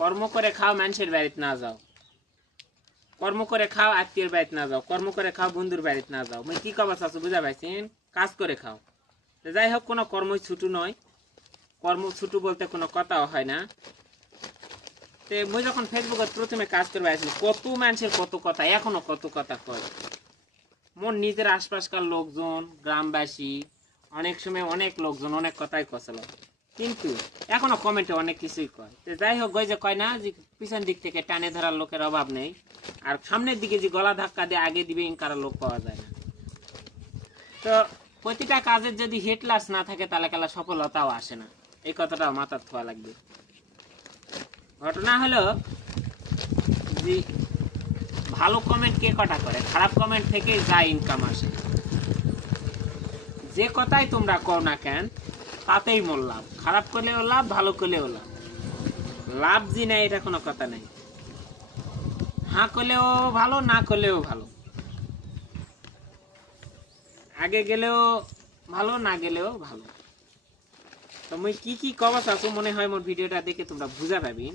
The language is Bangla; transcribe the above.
কর্ম করে খাও, মানুষের বাড়িতে না যাও। কর্ম করে খাও, আত্মীয়ের বাড়িতে না যাও। কর্ম করে খাও, বন্ধুর বাড়িতে না যাও। কি কবা চাচ্ছ বুঝা পাইছেন? কাজ করে খাও। যাই হোক, কোনো কর্মই ছুটু নয়। কর্ম ছুটু বলতে কোনো কথাও হয় না। তো মুই যখন ফেসবুকে প্রথমে কাজ করবে আসলে কত মানুষের কত কথা, এখনো কত কথা কয়। মোর নিজের আশপাশকার লোকজন, গ্রামবাসী, অনেক সময় অনেক লোকজন অনেক কথাই কছিল, কিন্তু এখনো কমেন্টে অনেক কিছুই কয়। তো যাই হোক, ওই যে কয় না যে পিছন দিক থেকে টানে ধরার লোকের অভাব নেই, আর সামনের দিকে যে গলা ধাক্কা দিয়ে আগে দিবে ইনকার লোক পাওয়া যায় না। তো প্রতিটা কাজের যদি হিটলাস না থাকে তাহলে খেলা সফলতাও আসে না, এই কথাটাও মাথার থোয়া লাগবে। ঘটনা হলো যে ভালো কমেন্ট কে কটা করে, খারাপ কমেন্ট থেকে যা ইনকাম আসে। যে কথাই তোমরা কও না কেন তাতেই মোর লাভ। খারাপ করলেও লাভ, ভালো করলেও লাভ। লাভ জি নাই এটা কোনো কথা নাই। হ্যাঁ করলেও ভালো, না করলেও ভালো। আগে গেলেও ভালো, না গেলেও ভালো। তো মুই কি কি কবা চাচ্ছ মনে হয় মোর ভিডিওটা দেখে তোমরা বুঝা পাবি।